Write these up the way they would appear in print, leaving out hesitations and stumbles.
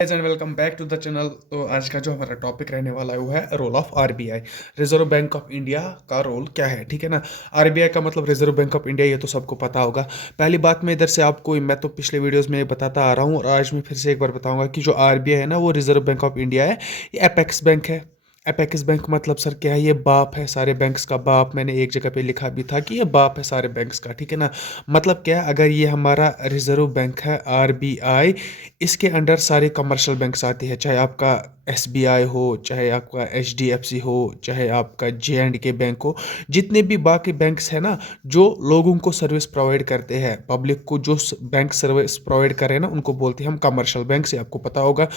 And welcome back to the channel. तो आज का जो हमारा टॉपिक रहने वाला है वो है role of RBI. Reserve Bank of India का रोल क्या है, ठीक है ना। आरबीआई का मतलब रिजर्व बैंक ऑफ इंडिया, ये तो सबको पता होगा। पहली बात मैं इधर से आपको, मैं तो पिछले वीडियोस में बताता आ रहा हूँ और आज मैं फिर से एक बार बताऊंगा कि जो आरबीआई है ना वो रिजर्व बैंक ऑफ इंडिया है। ये एपेक्स बैंक है। एपेक्स बैंक मतलब सर क्या है, ये बाप है सारे बैंक्स का बाप। मैंने एक जगह पे लिखा भी था कि ये बाप है सारे बैंक्स का, ठीक है ना। मतलब क्या है, अगर ये हमारा रिजर्व बैंक है आरबीआई, इसके अंडर सारे कमर्शियल बैंक्स आते हैं, चाहे आपका एसबीआई हो, चाहे आपका एचडीएफसी हो, चाहे आपका जे&के बैंक हो। जितने भी बाकी बैंक्स हैं ना, जो लोगों को सर्विस प्रोवाइड करते हैं, पब्लिक को जो बैंक सर्विस प्रोवाइड कर रहे हैं ना, उनको बोलते हैं हम कमर्शियल बैंक, से आपको पता होगा।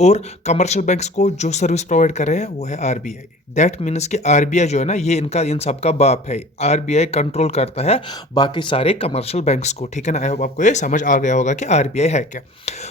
और कमर्शियल बैंक्स को जो सर्विस प्रोवाइड कर रहे हैं वो है आरबीआई। दैट मीन्स कि आरबीआई जो है ना, ये इनका इन सब का बाप है। आरबीआई कंट्रोल करता है बाकी सारे कमर्शियल बैंक्स को, ठीक है ना। आई होप आपको ये समझ आ गया होगा कि आरबीआई है क्या।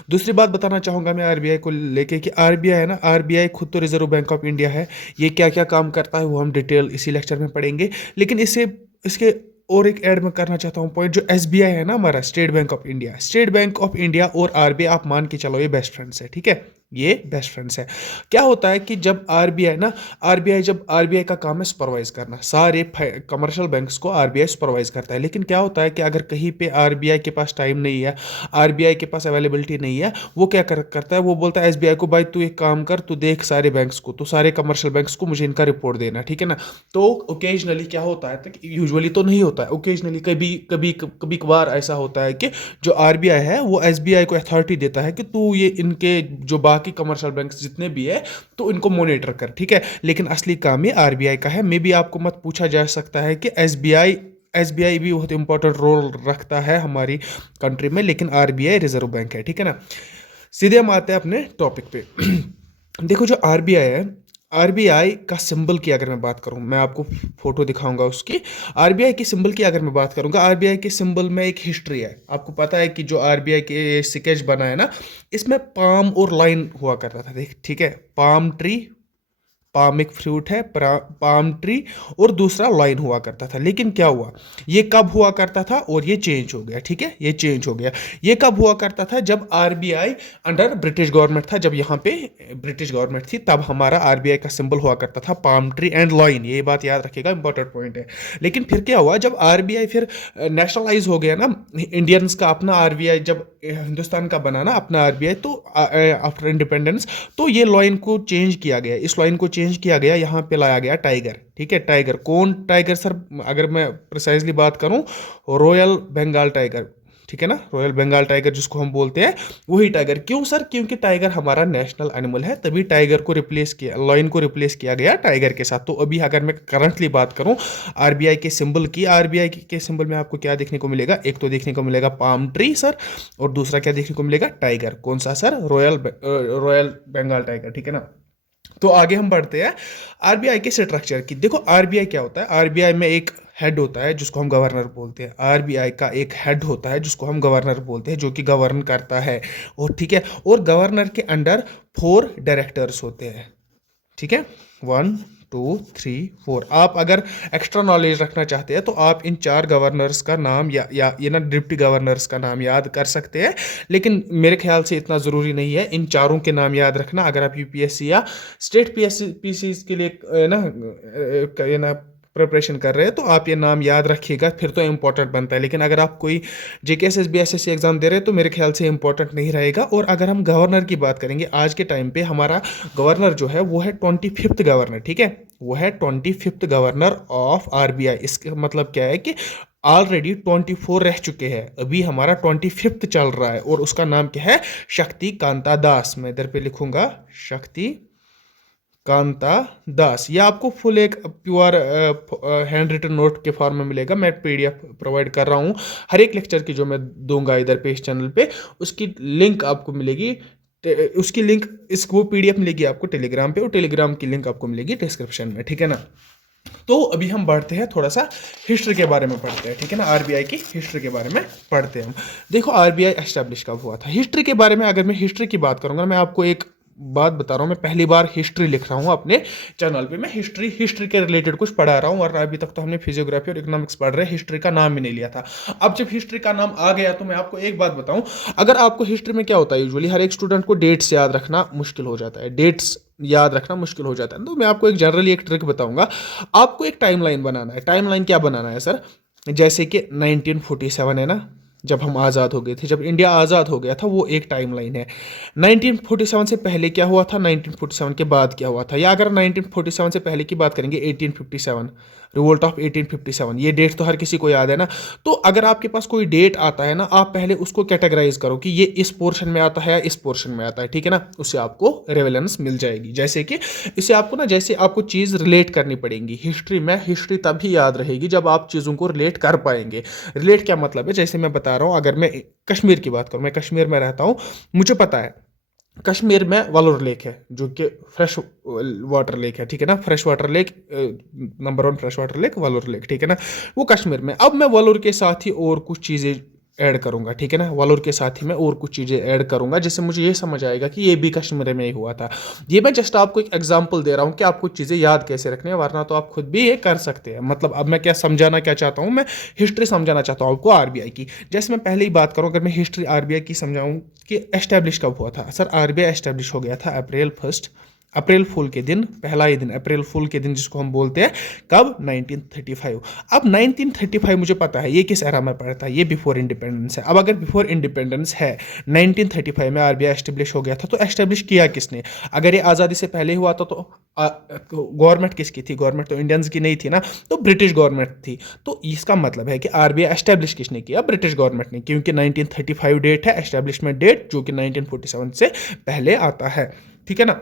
दूसरी बात बताना चाहूँगा मैं आरबीआई को लेके कि आरबीआई है ना, आरबीआई खुद तो रिजर्व बैंक ऑफ इंडिया है। ये क्या क्या काम करता है वो हम डिटेल इसी लेक्चर में पढ़ेंगे। लेकिन इससे इसके और एक ऐड में करना चाहता हूँ पॉइंट, जो एसबीआई है ना हमारा, state bank of India. State bank of India और आरबीआई आप मान के चलो ये बेस्ट फ्रेंड्स है, ठीक है। ये बेस्ट फ्रेंड्स है। क्या होता है कि जब आरबीआई ना, आरबीआई का काम है सुपरवाइज करना, सारे कमर्शियल बैंक्स को आरबीआई सुपरवाइज करता है। लेकिन क्या होता है कि अगर कहीं पे आरबीआई के पास टाइम नहीं है, आरबीआई के पास अवेलेबिलिटी नहीं है, वो क्या करता है, वो बोलता है एसबीआई को, भाई तू एक काम कर, तू देख सारे बैंक्स को, तो सारे कमर्शियल बैंक्स को मुझे इनका रिपोर्ट देना, ठीक है ना। तो ओकेजनली क्या होता है, यूजुअली तो नहीं होता है, ओकेजनली कभी कभी कभी कभार ऐसा होता है कि जो आरबीआई है वो एसबीआई को अथॉरिटी देता है कि तू ये इनके जो बाकी कमर्शियल बैंक्स जितने भी है तो इनको मॉनिटर कर, ठीक है। लेकिन असली काम ये आरबीआई का है। मे बी आपको मत पूछा जा सकता है कि एसबीआई भी बहुत इंपॉर्टेंट रोल रखता है हमारी कंट्री में, लेकिन आरबीआई रिजर्व बैंक है, ठीक है ना। सीधे हम आते हैं अपने टॉपिक पे। देखो जो आरबीआई है, आरबीआई का सिंबल की अगर मैं बात करूं, मैं आपको फोटो दिखाऊंगा उसकी। आरबीआई के सिंबल की अगर मैं बात करूंगा, आरबीआई के सिंबल में एक हिस्ट्री है। आपको पता है कि जो आरबीआई के स्केच बना है ना, इसमें पाम और लाइन हुआ करता था, देख, ठीक है। पाम ट्री, पाम एक फ्रूट है, पाम ट्री, और दूसरा लाइन हुआ करता था। लेकिन क्या हुआ, ये कब हुआ करता था और ये चेंज हो गया, ठीक है, ये चेंज हो गया। ये कब हुआ करता था, जब आरबीआई अंडर ब्रिटिश गवर्नमेंट था, जब यहाँ पे ब्रिटिश गवर्नमेंट थी, तब हमारा आरबीआई का सिंबल हुआ करता था पाम ट्री एंड लाइन। ये बात याद रखिएगा, इंपॉर्टेंट पॉइंट है। लेकिन फिर क्या हुआ, जब आरबीआई फिर नेशनलाइज हो गया ना, इंडियंस का अपना आरबीआई, जब हिंदुस्तान का बना ना अपना आरबीआई, तो आफ्टर इंडिपेंडेंस, तो ये लाइन को चेंज किया गया, इस लाइन को चेंज किया गया, यहाँ पे लाया गया टाइगर, ठीक है। टाइगर, कौन टाइगर सर, अगर मैं प्रिसाइजली बात करूं, रॉयल बंगाल टाइगर, ठीक है ना, रॉयल बंगाल टाइगर जिसको हम बोलते हैं, वही टाइगर। क्यों सर, क्योंकि टाइगर हमारा नेशनल एनिमल है, तभी टाइगर को रिप्लेस किया, लायन को रिप्लेस किया गया टाइगर के साथ। तो अभी अगर मैं करंटली बात करूं आरबीआई के सिंबल की, आरबीआई के सिंबल में आपको क्या देखने को मिलेगा, एक तो देखने को मिलेगा पाम ट्री सर, और दूसरा क्या देखने को मिलेगा, टाइगर। कौन सा सर, रॉयल बंगाल टाइगर, ठीक है ना। तो आगे हम बढ़ते हैं आरबीआई के स्ट्रक्चर की। देखो आरबीआई क्या होता है, आरबीआई में एक हेड होता है जिसको हम गवर्नर बोलते हैं। आरबीआई का एक हेड होता है जिसको हम गवर्नर बोलते हैं, जो कि गवर्न करता है, और ठीक है। और गवर्नर के अंडर 4 डायरेक्टर्स होते हैं, ठीक है। 1 2 3 4। आप अगर एक्स्ट्रा नॉलेज रखना चाहते हैं तो आप इन 4 गवर्नर्स का नाम या ये ना डिप्टी गवर्नर्स का नाम याद कर सकते हैं। लेकिन मेरे ख्याल से इतना ज़रूरी नहीं है इन चारों के नाम याद रखना। अगर आप यूपीएससी या स्टेट पीएससी के लिए ना प्रिपरेशन कर रहे हैं तो आप ये नाम याद रखिएगा, फिर तो इंपॉर्टेंट बनता है। लेकिन अगर आप कोई जेकेएसएसबी एसएससी एग्जाम दे रहे हैं तो मेरे ख्याल से इंपॉर्टेंट नहीं रहेगा। और अगर हम गवर्नर की बात करेंगे, आज के टाइम पे हमारा गवर्नर जो है वो है 25th गवर्नर, ठीक है। वो है 25th गवर्नर ऑफ आरबीआई। इसका मतलब क्या है कि ऑलरेडी 24 रह चुके हैं, अभी हमारा 25th चल रहा है, और उसका नाम क्या है, शक्ति कांता दास। मैं इधर पे लिखूंगा शक्ति कांता दास। ये आपको फुल एक प्योर हैंड रिटन नोट के फॉर्म में मिलेगा। मैं पीडीएफ प्रोवाइड कर रहा हूँ हर एक लेक्चर की, जो मैं दूंगा इधर पे इस चैनल पे, उसकी लिंक आपको मिलेगी। उसकी लिंक वो पीडीएफ मिलेगी आपको टेलीग्राम पे, और टेलीग्राम की लिंक आपको मिलेगी डिस्क्रिप्शन में, ठीक है ना। तो अभी हम बढ़ते हैं, थोड़ा सा हिस्ट्री के बारे में पढ़ते हैं, ठीक है ना। आरबीआई की हिस्ट्री के बारे में पढ़ते हैं हम। देखो आरबीआई एस्टैब्लिश कब हुआ था, हिस्ट्री के बारे में अगर मैं हिस्ट्री की बात करूंगा, मैं आपको एक बात बता रहा हूँ, मैं पहली बार हिस्ट्री लिख रहा हूँ अपने चैनल पे। मैं हिस्ट्री के रिलेटेड कुछ पढ़ा रहा हूँ, वरना अभी तक तो हमने फिजियोग्राफी और इकोनॉमिक्स पढ़ रहे, हिस्ट्री का नाम ही नहीं लिया था। अब जब हिस्ट्री का नाम आ गया तो मैं आपको एक बात बताऊं, अगर आपको हिस्ट्री में क्या होता है, यूजुअली हर एक स्टूडेंट को डेट्स याद रखना मुश्किल हो जाता है, डेट्स याद रखना मुश्किल हो जाता है। तो मैं आपको एक जनरली एक ट्रिक बताऊंगा। आपको एक टाइमलाइन बनाना है। टाइमलाइन क्या बनाना है सर? जैसे कि 1947 है ना, जब हम आज़ाद हो गए थे, जब इंडिया आज़ाद हो गया था, वो एक टाइमलाइन है। 1947 से पहले क्या हुआ था, 1947 के बाद क्या हुआ था, या अगर 1947 से पहले की बात करेंगे, 1857, रिवोल्ट ऑफ 1857, ये डेट तो हर किसी को याद है ना। तो अगर आपके पास कोई डेट आता है ना, आप पहले उसको कैटेगराइज करो कि ये इस पोर्शन में आता है या इस पोर्शन में आता है, ठीक है ना। उससे आपको रेलेवेंस मिल जाएगी। जैसे कि इससे आपको ना, जैसे आपको चीज़ रिलेट करनी पड़ेगी हिस्ट्री में, हिस्ट्री तभी याद रहेगी जब आप चीज़ों को रिलेट कर पाएंगे। रिलेट क्या मतलब है, जैसे मैं बता रहा हूँ, अगर मैं कश्मीर की बात करूँ, मैं कश्मीर में रहता हूँ, मुझे पता है कश्मीर में वलोर लेक है, जो कि फ्रेश वाटर लेक है, ठीक है ना। Fresh water lake, number 1 fresh water lake Wular lake, ठीक है ना, वो कश्मीर में। अब मैं वलोर के साथ ही और कुछ चीज़ें ऐड करूंगा, ठीक है ना, वलोर के साथ ही मैं और कुछ चीज़ें ऐड करूंगा, जिससे मुझे ये समझ आएगा कि ये भी कश्मीर में ही हुआ था। ये मैं जस्ट आपको एक एग्जांपल दे रहा हूँ कि आपको चीज़ें याद कैसे रखनी है, वरना तो आप खुद भी ये कर सकते हैं। मतलब अब मैं क्या समझाना क्या चाहता हूँ, मैं हिस्ट्री समझाना चाहता हूँ आपको आरबीआई की। जैसे मैं पहले ही बात करूँ, अगर मैं हिस्ट्री आरबीआई की समझाऊँ कि एस्टैब्लिश कब हुआ था। सर आरबीआई एस्टैब्लिश हो गया था अप्रैल 1, अप्रैल फूल के दिन, पहला ही दिन अप्रैल फूल के दिन, जिसको हम बोलते हैं कब, 1935। अब 1935 मुझे पता है ये किस एरा में पड़ता है, ये बिफोर इंडिपेंडेंस है। अब अगर बिफोर इंडिपेंडेंस है, 1935 में आरबीआई एस्टेब्लिश हो गया था, तो एस्टेब्लिश किया किसने? अगर ये आज़ादी से पहले हुआ था तो गवर्नमेंट किसकी थी? गवर्नमेंट तो इंडियंस की नहीं थी ना, तो ब्रिटिश गवर्नमेंट थी। तो इसका मतलब है कि आरबीआई एस्टेब्लिश किसने किया? ब्रिटिश गवर्नमेंट ने, क्योंकि 1935 डेट है एस्टेब्लिशमेंट डेट, जो कि 1947 से पहले आता है, ठीक है ना।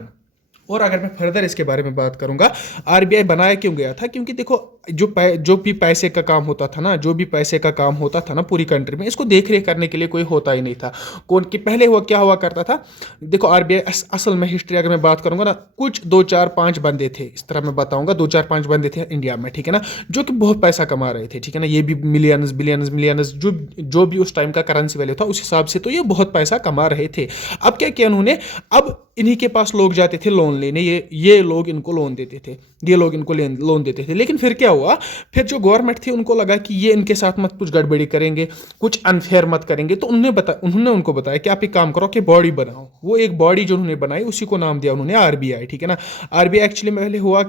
और अगर मैं फर्दर इसके बारे में बात करूंगा, आरबीआई बनाया क्यों गया था? क्योंकि देखो, जो भी पैसे का काम होता था ना, जो भी पैसे का काम होता था ना पूरी कंट्री में, इसको देख रेख करने के लिए कोई होता ही नहीं था। कौन कि पहले हुआ क्या हुआ करता था? देखो आरबीआई असल में हिस्ट्री अगर मैं बात करूंगा ना, कुछ 2 4 5 बंदे थे, इस तरह मैं बताऊंगा, 2 4 5 बंदे थे इंडिया में, ठीक है ना, जो कि बहुत पैसा कमा रहे थे, ठीक है ना। ये भी मिलियंस बिलियंस मिलियंस, जो भी उस टाइम का करेंसी वैल्यू था उस हिसाब से, तो ये बहुत पैसा कमा रहे थे। अब क्या किया उन्होंने, अब इन्हीं के पास लोग जाते थे लोन लेने, ये लोग इनको लोन देते थे, ये लोग इनको लोन देते थे। लेकिन फिर क्या हुआ, फिर जो गवर्नमेंट थी उनको लगा कि ये इनके साथ मत कुछ गड़बड़ी करेंगे, कुछ अनफेयर मत करेंगे, तो उन्होंने उनको बताया कि आप एक काम करो कि बॉडी बनाओ। वो एक बॉडी जो उन्होंने बनाई, उसी को नाम दिया उन्होंने आरबीआई, ठीक है ना। आरबीआई एक्चुअली में पहले हुआ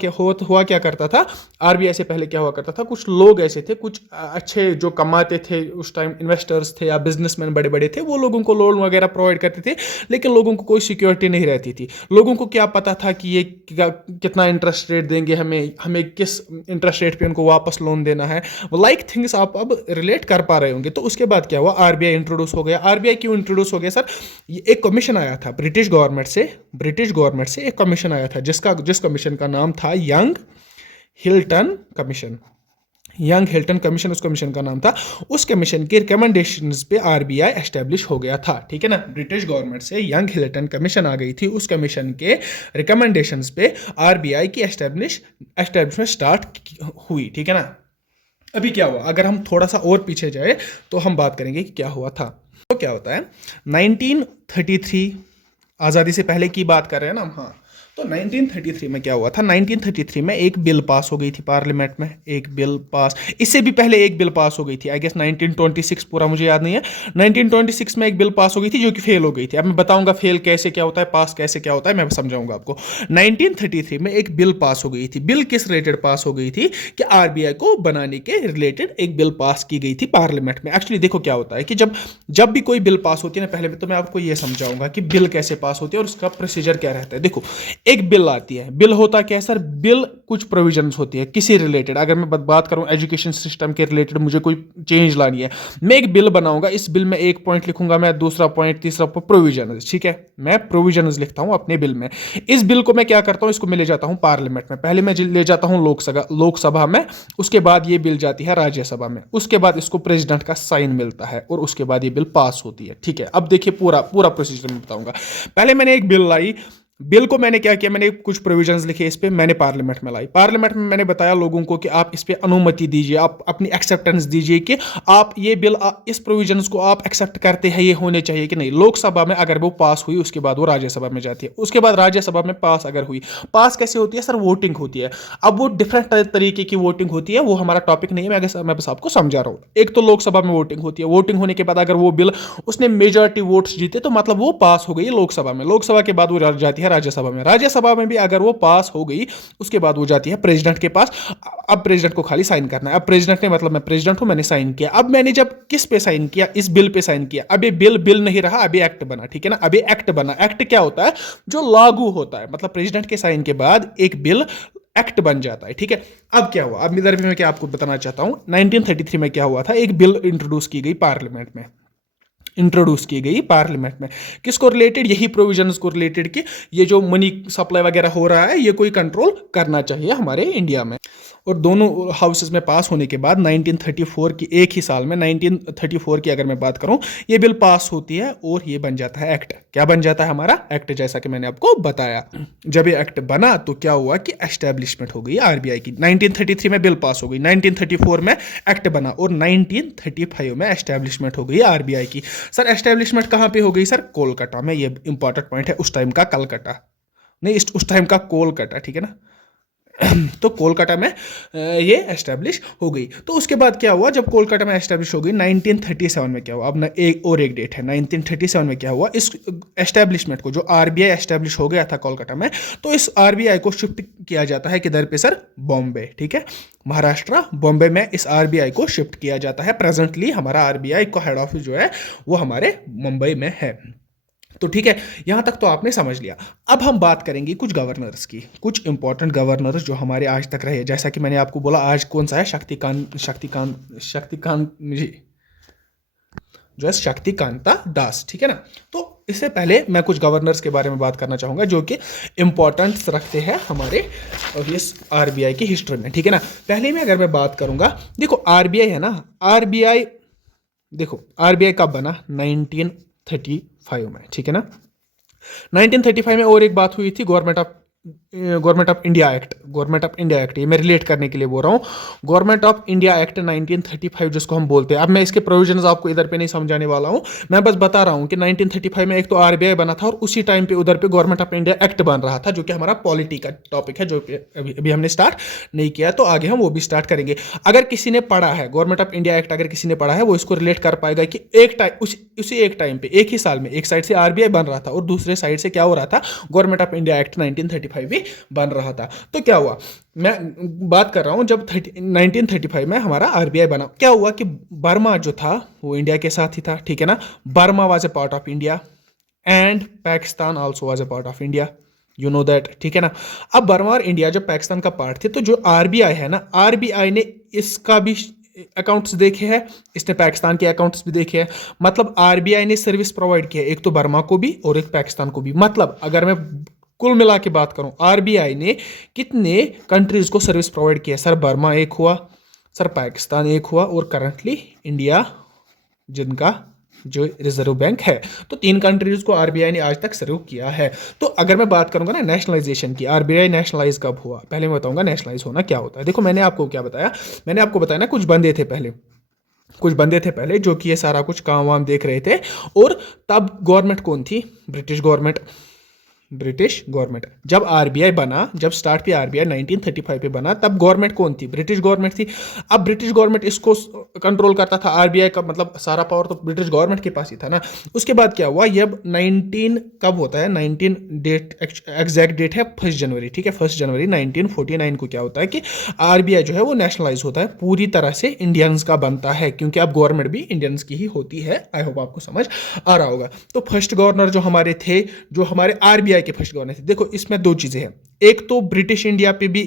क्या करता था, आरबीआई से पहले क्या हुआ करता था, कुछ लोग ऐसे थे, कुछ अच्छे जो कमाते थे उस टाइम, इन्वेस्टर्स थे या बिजनेसमैन बड़े बड़े थे, वो लोगों को लोन वगैरह प्रोवाइड करते थे, लेकिन लोगों को कोई सिक्योरिटी नहीं रहती थी। लोगों को क्या पता था कि ये कितना इंटरेस्ट रेट देंगे, हमें किस इंटरेस्ट रेट पे उनको वापस लोन देना है, लाइक थिंग्स आप अब रिलेट कर पा रहे होंगे। तो उसके बाद क्या हुआ, आरबीआई इंट्रोड्यूस हो गया। आरबीआई क्यों इंट्रोड्यूस हो गया सर? एक कमीशन आया था ब्रिटिश गवर्नमेंट से एक कमीशन आया था, जिस कमीशन का नाम था यंग हिल्टन कमीशन। उस कमीशन का नाम था। उस कमीशन के रिकमेंडेशंस पे आरबीआई एस्टेब्लिश हो गया था, ठीक है ना। ब्रिटिश गवर्नमेंट से यंग हिल्टन कमीशन आ गई थी, उस कमीशन के रिकमेंडेशंस पे आरबीआई की एस्टेब्लिशमेंट स्टार्ट हुई, ठीक है ना। अभी क्या हुआ, अगर हम थोड़ा सा और पीछे जाए तो हम बात करेंगे कि क्या हुआ था। तो क्या होता है, 1933, आज़ादी से पहले की बात कर रहे हैं ना हम, हाँ। तो 1933 में क्या हुआ था, 1933 में एक बिल पास हो गई थी पार्लियामेंट में, एक बिल पास, इससे भी पहले एक बिल पास हो गई थी, आई गेस 1926, पूरा मुझे याद नहीं है। 1926 में एक बिल पास हो गई थी जो कि फेल हो गई थी। अब मैं बताऊंगा फेल कैसे क्या होता है, पास कैसे क्या होता है, मैं समझाऊंगा आपको। 1933 में एक बिल पास हो गई थी। बिल किस रिलेटेड पास हो गई थी कि आरबीआई को बनाने के रिलेटेड एक बिल पास की गई थी पार्लियामेंट में। एक्चुअली देखो क्या होता है कि जब भी कोई बिल पास होती है ना, पहले में तो मैं आपको ये समझाऊंगा कि बिल कैसे पास होती है और उसका प्रोसीजर क्या रहता है। देखो, एक बिल आती है, बिल होता क्या है सर, बिल कुछ प्रोविजंस होती है किसी रिलेटेड। अगर मैं बात करूं एजुकेशन सिस्टम के रिलेटेड, मुझे कोई चेंज लानी है, मैं एक बिल बनाऊंगा, इस बिल में एक पॉइंट लिखूंगा मैं, दूसरा पॉइंट, तीसरा प्रोविजंस, ठीक है, मैं प्रोविजंस लिखता हूं अपने बिल में। इस बिल को मैं क्या करता हूं, इसको मैं ले जाता हूं पार्लियामेंट में, पहले मैं ले जाता हूं लोकसभा में, उसके बाद ये बिल जाती है राज्यसभा में, उसके बाद इसको प्रेसिडेंट का साइन मिलता है और उसके बाद ये बिल पास होती है, ठीक है। अब देखिए पूरा प्रोसीजर मैं बताऊंगा। पहले मैंने एक बिल लाई, बिल को मैंने क्या किया, मैंने कुछ प्रोविजंस लिखे इस पे, मैंने पार्लियामेंट में लाई। पार्लियामेंट में मैंने बताया लोगों को कि आप इस पे अनुमति दीजिए, आप अपनी एक्सेप्टेंस दीजिए कि आप ये बिल, इस प्रोविजंस को आप एक्सेप्ट करते हैं, ये होने चाहिए कि नहीं। लोकसभा में अगर वो पास हुई, उसके बाद वो राज्यसभा में जाती है, उसके बाद राज्यसभा में पास अगर हुई, पास कैसे होती है सर, वोटिंग होती है। अब वो डिफरेंट तरीके की वोटिंग होती है, वो हमारा टॉपिक नहीं है, मैं बस आपको समझा रहा हूँ। एक तो लोकसभा में वोटिंग होती है, वोटिंग होने के बाद अगर वो बिल उसने मेजॉरिटी वोट्स जीते तो मतलब वो पास हो गई लोकसभा में। लोकसभा के बाद वो जाती है राज्यसभा में। राज्यसभा में भी अगर वो पास हो गई, उसके बाद वो जाती है प्रेसिडेंट के पास। अब प्रेसिडेंट को खाली साइन करना है। अब प्रेसिडेंट ने, मतलब मैं प्रेसिडेंट हूं, मैंने साइन किया। अब मैंने जब किस पे साइन किया, इस बिल पे साइन किया। अब ये बिल नहीं रहा, अभी एक्ट बना, ठीक है ना। अभी एक्ट बना। एक्ट क्या होता है, जो लागू होता है, मतलब प्रेसिडेंट के साइन के बाद एक बिल एक्ट बन जाता है, ठीक है। अब क्या हुआ, अब इधर भी मैं क्या आपको बताना चाहता हूं, 1933 में क्या हुआ था, एक बिल इंट्रोड्यूस की गई पार्लियामेंट में, इंट्रोड्यूस की गई पार्लियामेंट में। किसको रिलेटेड, यही प्रोविजंस को रिलेटेड कि ये जो मनी सप्लाई वगैरह हो रहा है, ये कोई कंट्रोल करना चाहिए हमारे इंडिया में। और दोनों हाउसेस में पास होने के बाद 1934 की, एक ही साल में 1934 की अगर मैं बात करूं, ये बिल पास होती है और ये बन जाता है एक्ट। क्या बन जाता है हमारा एक्ट, जैसा कि मैंने आपको बताया। जब ये एक्ट बना तो क्या हुआ कि एस्टेब्लिशमेंट हो गई आरबीआई की। 1933 में बिल पास हो गई, 1934 में एक्ट बना और 1935 में एस्टेब्लिशमेंट हो गई आरबीआई की। सर एस्टेब्लिशमेंट कहाँ पे हो गई सर, कोलकाता में। ये इंपॉर्टेंट पॉइंट है, उस टाइम का कलकत्ता नहीं, उस टाइम का कोलकाता, ठीक है ना। तो कोलकाता में ये एस्टेब्लिश हो गई। तो उसके बाद क्या हुआ, जब कोलकाता में एस्टेब्लिश हो गई 1937 में क्या हुआ, अब एक डेट है 1937 में क्या हुआ, इस एस्टेब्लिशमेंट को, जो आरबीआई एस्टेब्लिश हो गया था कोलकाता में, तो इस आरबीआई को शिफ्ट किया जाता है किधर पे सर, बॉम्बे, ठीक है। महाराष्ट्र बॉम्बे में इस आरबीआई को शिफ्ट किया जाता है। प्रेजेंटली हमारा आरबीआई का हेड ऑफिस जो है वो हमारे मुंबई में है। तो ठीक है, यहां तक तो आपने समझ लिया। अब हम बात करेंगे कुछ गवर्नर्स की, कुछ इंपॉर्टेंट गवर्नर्स जो हमारे आज तक रहे। जैसा कि मैंने आपको बोला, आज कौन सा है, शक्तिकांत जी, जो है शक्तिकांता दास, ठीक है ना। तो इससे पहले मैं कुछ गवर्नर्स के बारे में बात करना चाहूंगा जो कि इंपॉर्टेंस रखते हैं हमारे इस आरबीआई की हिस्ट्री में, ठीक है ना। पहले में अगर मैं बात करूंगा, देखो आरबीआई है ना, आरबीआई, देखो आरबीआई कब बना, 1935 में, ठीक है ना। 1935 में और एक बात हुई थी, government of India act, government of India act, ये मैं रिलेट करने के लिए बोल रहा हूँ। गवर्नमेंट ऑफ इंडिया एक्ट 1935 जिसको हम बोलते हैं। अब मैं इसके प्रोविजंस आपको इधर पे नहीं समझाने वाला हूँ, मैं बस बता रहा हूँ कि 1935 में एक तो आरबीआई बना था और उसी टाइम पे उधर पे गवर्नमेंट ऑफ इंडिया एक्ट बन रहा था, जो कि हमारा पॉलिटी का टॉपिक है, जो अभी हमने स्टार्ट नहीं किया, तो आगे हम वो भी स्टार्ट करेंगे। अगर किसी ने पढ़ा है गवर्नमेंट ऑफ इंडिया एक्ट, अगर किसी ने पढ़ा है, वो इसको रिलेट कर पाएगा कि एक टाइम, उसी एक टाइम पे, एक ही साल में, एक साइड से आरबीआई बन रहा था और दूसरे साइड से क्या हो रहा था, गवर्नमेंट ऑफ इंडिया एक्ट 1935 भी बन रहा था। तो क्या हुआ, मैं बात कर रहा हूं जब 1935 में हमारा आरबीआई बना, क्या हुआ कि बर्मा जो था वो इंडिया के साथ ही था, ठीक है ना। Burma was a part of India and Pakistan also was a part of India, you know that, ठीक है ना। अब बर्मा और इंडिया जब पाकिस्तान का पार्ट थे, तो जो आरबीआई है ना, आरबीआई ने इसका भी अकाउंट्स देखे हैं, इसने पाकिस्तान के अकाउंट्स भी देखे हैं। मतलब आरबीआई ने सर्विस प्रोवाइड किया, एक तो बर्मा को भी और एक पाकिस्तान को भी। मतलब अगर मैं कुल मिला के बात करूं, आरबीआई ने कितने कंट्रीज को सर्विस प्रोवाइड किया, सर बर्मा एक हुआ, सर पाकिस्तान एक हुआ, और करंटली इंडिया, जिनका जो रिजर्व बैंक है। तो 3 कंट्रीज को आरबीआई ने आज तक सर्व किया है। तो अगर मैं बात करूंगा ना नेशनलाइजेशन की, आरबीआई नेशनलाइज कब हुआ, पहले मैं बताऊंगा नेशनलाइज होना क्या होता है। देखो मैंने आपको क्या बताया, मैंने आपको बताया ना, कुछ बंदे थे पहले, जो कि ये सारा कुछ काम वाम देख रहे थे। और तब गवर्नमेंट कौन थी, ब्रिटिश गवर्नमेंट। जब आरबीआई बना, जब स्टार्ट पे आरबीआई 1935 पे बना, तब गवर्नमेंट कौन थी, ब्रिटिश गवर्नमेंट थी। अब ब्रिटिश गवर्नमेंट इसको कंट्रोल करता था, आरबीआई का मतलब सारा पावर तो ब्रिटिश गवर्नमेंट के पास ही था ना। उसके बाद क्या हुआ, जब 19 कब होता है, 19 डेट, एग्जैक्ट डेट है 1 जनवरी, ठीक है, 1 जनवरी 1949 को क्या होता है कि आरबीआई जो है वो नेशनलाइज होता है, पूरी तरह से इंडियंस का बनता है, क्योंकि अब गवर्नमेंट भी इंडियंस की ही होती है। आई होप आपको समझ आ रहा होगा। तो फर्स्ट गवर्नर जो हमारे थे, जो हमारे आरबीआई के फर्स्ट गवर्नर थे, देखो इसमें 2 चीजें हैं। एक तो ब्रिटिश इंडिया पे भी,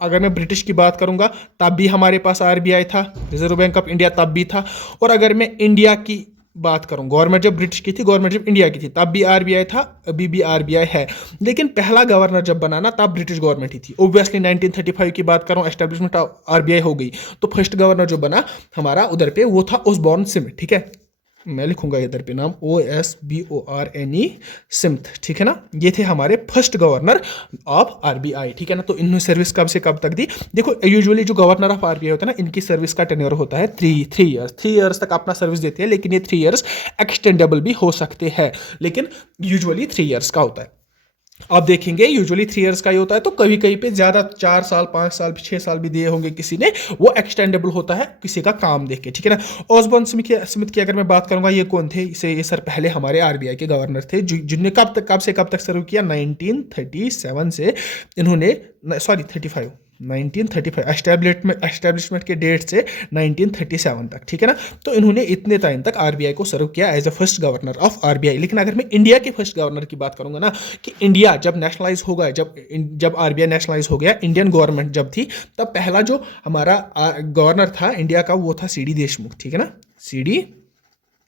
अगर मैं ब्रिटिश की बात करूंगा, तब भी हमारे पास आरबीआई था, रिजर्व बैंक ऑफ इंडिया तब भी था। और अगर मैं इंडिया की बात करूं, गवर्नमेंट जब ब्रिटिश की थी, गवर्नमेंट जब इंडिया की थी, तब भी आरबीआई था, अभी भी आरबीआई है। लेकिन पहला गवर्नर जब बना ना, तब ब्रिटिश गवर्नमेंट ही थी। ऑब्वियसली 1935 की बात करूं, एस्टेब्लिशमेंट आरबीआई हो गई, तो फर्स्ट गवर्नर जो बना हमारा उधर पे, वो था ऑसबॉर्न सिम, ठीक है। मैं लिखूंगा इधर पे नाम OSBORNE सिम्थ, ठीक है ना। ये थे हमारे फर्स्ट गवर्नर ऑफ आरबीआई, ठीक है ना। तो इन्होंने सर्विस कब से कब तक दी? देखो यूजुअली जो गवर्नर ऑफ आरबीआई होता है ना, इनकी सर्विस का टेन्योर होता है थ्री ईयर्स, 3 ईयर्स तक अपना सर्विस देते हैं, लेकिन ये 3 ईयर्स एक्सटेंडेबल भी हो सकते हैं, लेकिन यूजुअली 3 ईयर्स का होता है। आप देखेंगे यूजुअली 3 ईयर्स का ही होता है, तो कभी कहीं पे ज्यादा 4 साल 5 साल 6 साल भी दिए होंगे किसी ने, वो एक्सटेंडेबल होता है किसी का काम देख के, ठीक है ना। ऑसबॉर्न स्मिथ की अगर मैं बात करूंगा, ये कौन थे? ये सर पहले हमारे आरबीआई के गवर्नर थे, जिनने कब से कब तक सर्व किया? 1937 से इन्होंने, सॉरी 35, 1935 एस्टेब्लिशमेंट के डेट से 1937 तक, ठीक है ना। तो इन्होंने इतने टाइम तक आरबीआई को सर्व किया as a first governor of RBI. लेकिन अगर मैं इंडिया के फर्स्ट गवर्नर की बात करूंगा ना, कि इंडिया जब नेशनलाइज हो गया, जब आरबीआई नेशनलाइज हो गया, इंडियन गवर्नमेंट जब थी, तब पहला जो हमारा गवर्नर था इंडिया का, वो था सीडी देशमुख, ठीक है ना। सीडी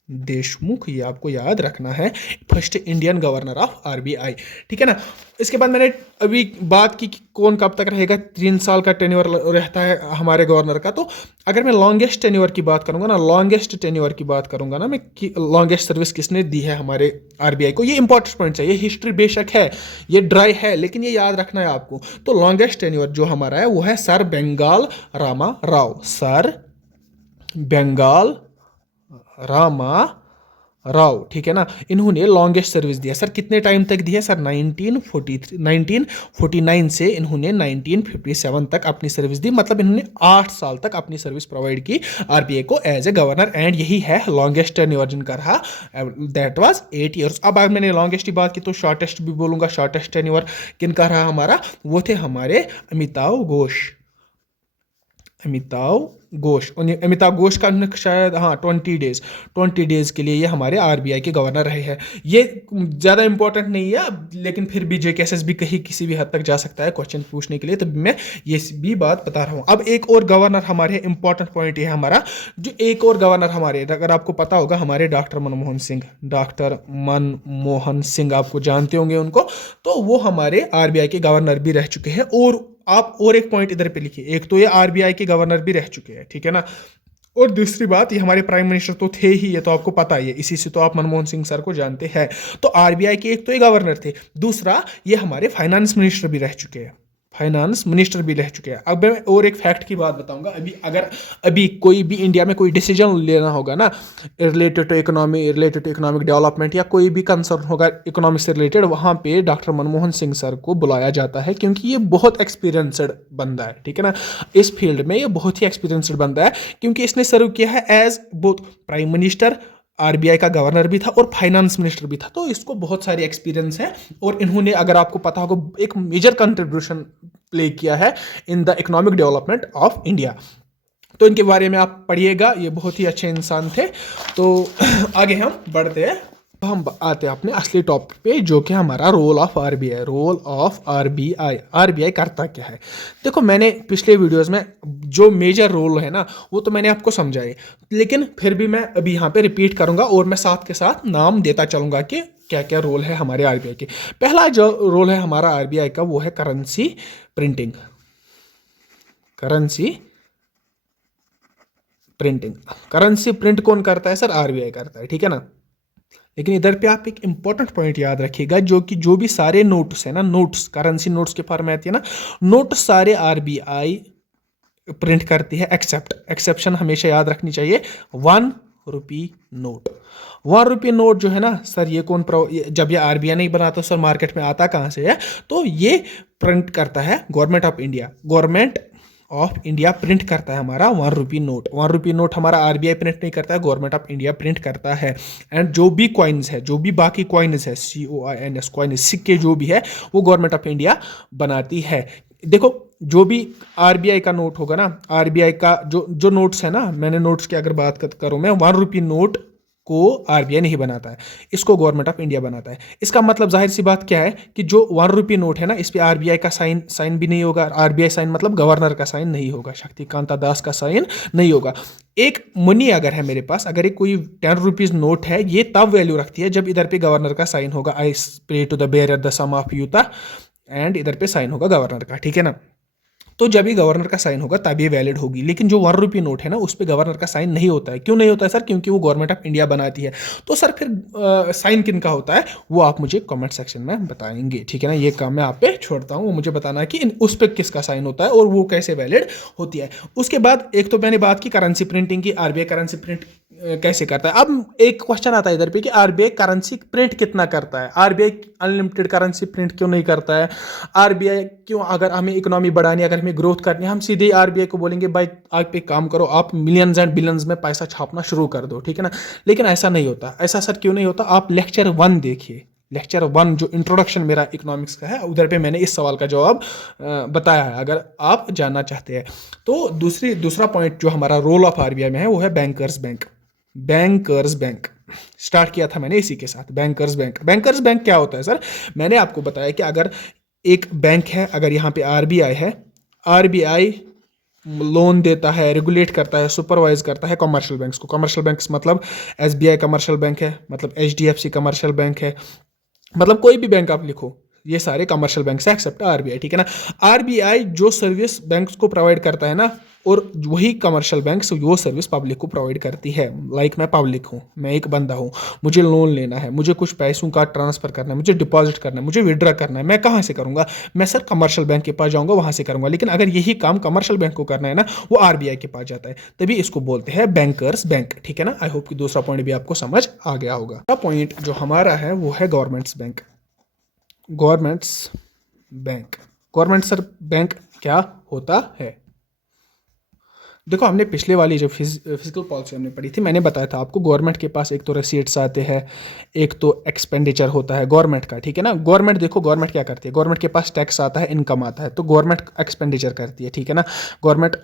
देशमुख, ये आपको याद रखना है, first Indian governor of RBI, ठीक है ना। इसके बाद मैंने अभी बात की कि कौन कब तक रहेगा, 3 साल का टेन्योर रहता है हमारे गवर्नर का। तो अगर मैं लॉन्गेस्ट टेन्योर की बात करूंगा ना, मैं लॉन्गेस्ट सर्विस किसने दी है हमारे आरबीआई को, ये इंपॉर्टेंट पॉइंट है, ये हिस्ट्री बेशक है, ये ड्राई है, लेकिन ये याद रखना है आपको। तो लॉन्गेस्ट टेन्योर जो हमारा है वो है सर बेंगाल रामा राव, सर बेंगाल रामा राव, ठीक है ना। इन्होंने लॉन्गेस्ट सर्विस दिया सर, कितने टाइम तक दी है सर? 1949 से इन्होंने 1957 तक अपनी सर्विस दी, मतलब इन्होंने 8 साल तक अपनी सर्विस प्रोवाइड की आरबीआई को एज ए गवर्नर, एंड यही है लॉन्गेस्ट टेन्योर जिनका रहा, दैट वाज 8 ईयर्स। अब अगर मैंने लॉन्गेस्ट की बात की तो शॉर्टेस्ट भी बोलूंगा। शॉर्टेस्ट टेन्योर किनका रहा हमारा? वो थे हमारे अमिताव घोष का शायद, हाँ, 20 डेज के लिए ये हमारे आरबीआई के गवर्नर रहे हैं। ये ज़्यादा इंपॉर्टेंट नहीं है, लेकिन फिर भी जेकेएसएस भी कहीं किसी भी हद तक जा सकता है क्वेश्चन पूछने के लिए, तब मैं ये भी बात बता रहा हूँ। अब एक और गवर्नर हमारे, इंपॉर्टेंट पॉइंट ये है हमारा, जो एक और गवर्नर हमारे, अगर आपको पता होगा, हमारे डॉक्टर मनमोहन सिंह, आपको जानते होंगे उनको, तो वो हमारे आरबीआई के गवर्नर भी रह चुके हैं। और आप और एक पॉइंट इधर पे लिखिए, एक तो ये आरबीआई के गवर्नर भी रह चुके हैं, ठीक है ना। और दूसरी बात, ये हमारे प्राइम मिनिस्टर तो थे ही, ये तो आपको पता ही है, इसी से तो आप मनमोहन सिंह सर को जानते हैं। तो आरबीआई के एक तो ये गवर्नर थे, दूसरा ये हमारे फाइनेंस मिनिस्टर भी रह चुके हैं, अब मैं और एक फैक्ट की बात बताऊंगा। अभी कोई भी इंडिया में कोई डिसीजन लेना होगा ना, रिलेटेड टू इकोनॉमिक डेवलपमेंट, या कोई भी कंसर्न होगा इकोनॉमिक से रिलेटेड, वहाँ पे डॉक्टर मनमोहन सिंह सर को बुलाया जाता है, क्योंकि ये बहुत एक्सपीरियंसड बंदा है, ठीक है ना। इस फील्ड में ये बहुत ही एक्सपीरियंसड बंदा है, क्योंकि इसने सर्व किया है as both prime minister, RBI का गवर्नर भी था, और फाइनेंस मिनिस्टर भी था, तो इसको बहुत सारी एक्सपीरियंस है। और इन्होंने, अगर आपको पता होगा, एक मेजर कंट्रीब्यूशन प्ले किया है in the economic development of India. तो इनके बारे में आप पढ़िएगा, ये बहुत ही अच्छे इंसान थे। तो आगे हम बढ़ते हैं, तो हम आते हैं अपने असली टॉपिक पे, जो कि हमारा रोल ऑफ आरबीआई। आरबीआई करता क्या है? देखो, मैंने पिछले वीडियोस में जो मेजर रोल है ना, वो तो मैंने आपको समझाए, लेकिन फिर भी मैं अभी यहाँ पे रिपीट करूंगा, और मैं साथ के साथ नाम देता चलूंगा कि क्या क्या रोल है हमारे आरबीआई के। पहला जो रोल है हमारा आरबीआई का, वो है करेंसी प्रिंटिंग। करेंसी प्रिंट कौन करता है सर? आरबीआई करता है, ठीक है ना। लेकिन इधर पे आप एक इंपॉर्टेंट पॉइंट याद रखिएगा, जो भी सारे नोट्स है ना, करेंसी नोट्स के फॉर्म में आती है ना, नोट सारे आरबीआई प्रिंट करती है, एक्सेप्शन हमेशा याद रखनी चाहिए, 1 रुपी नोट। 1 रुपी नोट जो है ना सर, ये जब ये आरबीआई नहीं बनाता सर, मार्केट में आता कहाँ से है? तो ये प्रिंट करता है गवर्नमेंट ऑफ इंडिया प्रिंट करता है हमारा 1 रुपी नोट। 1 रुपी नोट हमारा आरबीआई प्रिंट नहीं करता है, गवर्नमेंट ऑफ इंडिया प्रिंट करता है। एंड जो भी कॉइन्स है, जो भी बाकी कॉइन्स है, COINS कॉइन्स, सिक्के जो भी है, वो गवर्नमेंट ऑफ इंडिया बनाती है। देखो, जो भी आरबीआई का नोट होगा ना, आरबीआई का जो नोट्स है ना, मैंने नोट्स की अगर बात करूं मैं, 1 रुपी नोट को आरबीआई नहीं बनाता है, इसको गवर्नमेंट ऑफ इंडिया बनाता है। इसका मतलब जाहिर सी बात क्या है कि जो 1 रुपी नोट है ना, इस पे आरबीआई का साइन भी नहीं होगा। आरबीआई साइन मतलब गवर्नर का साइन नहीं होगा, शक्तिकांता दास का साइन नहीं होगा। एक मनी अगर है मेरे पास, अगर एक कोई 10 रुपीज नोट है, ये तब वैल्यू रखती है जब इधर पे गवर्नर का साइन होगा, I pay to the bearer the sum of यूता, एंड इधर पे साइन होगा गवर्नर का, ठीक है ना। तो जब ये गवर्नर का साइन होगा तब ये वैलिड होगी। लेकिन जो 1 रुपये नोट है ना उस पर गवर्नर का साइन नहीं होता है। क्यों नहीं होता है सर? क्योंकि वो गवर्नमेंट ऑफ इंडिया बनाती है। तो सर फिर साइन किन का होता है वो आप मुझे कमेंट सेक्शन में बताएंगे, ठीक है ना। ये काम मैं आप पे छोड़ता हूँ, मुझे बताना है कि उस पर किसका साइन होता है और वो कैसे वैलिड होती है। उसके बाद एक तो मैंने बात की करेंसी प्रिंटिंग की, आरबीआई करेंसी प्रिंट कैसे करता है। अब एक क्वेश्चन आता है इधर पे कि आरबीआई करेंसी प्रिंट कितना करता है, आरबीआई अनलिमिटेड करेंसी प्रिंट क्यों नहीं करता है, आरबीआई क्यों, अगर हमें इकोनॉमी बढ़ानी, अगर हमें ग्रोथ करनी है, हम सीधे आरबीआई को बोलेंगे भाई आप एक काम करो, आप मिलियंस एंड बिलियंस में पैसा छापना शुरू कर दो, ठीक है ना। लेकिन ऐसा नहीं होता। ऐसा सर क्यों नहीं होता? आप लेक्चर 1 देखिए, लेक्चर 1 जो इंट्रोडक्शन मेरा इकोनॉमिक्स का है उधर पे मैंने इस सवाल का जवाब बताया है, अगर आप जानना चाहते हैं तो। दूसरा पॉइंट जो हमारा रोल ऑफ आरबीआई में है वो है bankers bank. Bankers bank start किया था मैंने इसी के साथ, बैंकर्स बैंक। बैंकर्स बैंक क्या होता है सर? मैंने आपको बताया कि अगर एक बैंक है, अगर यहाँ पे आरबीआई है, आरबीआई लोन देता है, रेगुलेट करता है, सुपरवाइज करता है कमर्शियल बैंक्स को। कमर्शियल बैंक्स मतलब एसबीआई कमर्शियल बैंक है, मतलब एचडीएफसी कमर्शियल बैंक है, मतलब कोई भी बैंक आप लिखो, ये सारे कमर्शियल बैंक से एक्सेप्ट आरबीआई, ठीक है ना। आरबीआई जो सर्विस बैंक्स को प्रोवाइड करता है ना, और वही कमर्शियल बैंक्स वो सर्विस पब्लिक को प्रोवाइड करती है। लाइक मैं पब्लिक हूँ, मैं एक बंदा हूँ, मुझे लोन लेना है, मुझे कुछ पैसों का ट्रांसफर करना है, मुझे डिपॉजिट करना है, मुझे विड्रॉ करना है, मैं कहाँ से करूँगा? मैं सर कमर्शियल बैंक के पास जाऊँगा, वहाँ से करूँगा। लेकिन अगर यही काम कमर्शियल बैंक को करना है ना, वो आरबीआई के पास जाता है, तभी इसको बोलते हैं बैंकर्स बैंक, ठीक है ना। आई होप कि दूसरा पॉइंट भी आपको समझ आ गया होगा। पॉइंट जो हमारा है वो है governments bank. Governments bank, government sir bank क्या होता है? देखो हमने पिछले वाली जो फिजिकल पॉलिसी हमने पढ़ी थी, मैंने बताया था आपको गवर्नमेंट के पास एक तो रिसीट्स आते हैं, एक तो एक्सपेंडिचर होता है गवर्नमेंट का, ठीक है ना। गवर्नमेंट देखो गवर्नमेंट क्या करती है, गवर्नमेंट के पास टैक्स आता है, इनकम आता है, तो गवर्नमेंट एक्सपेंडिचर करती है, ठीक है ना। गवर्नमेंट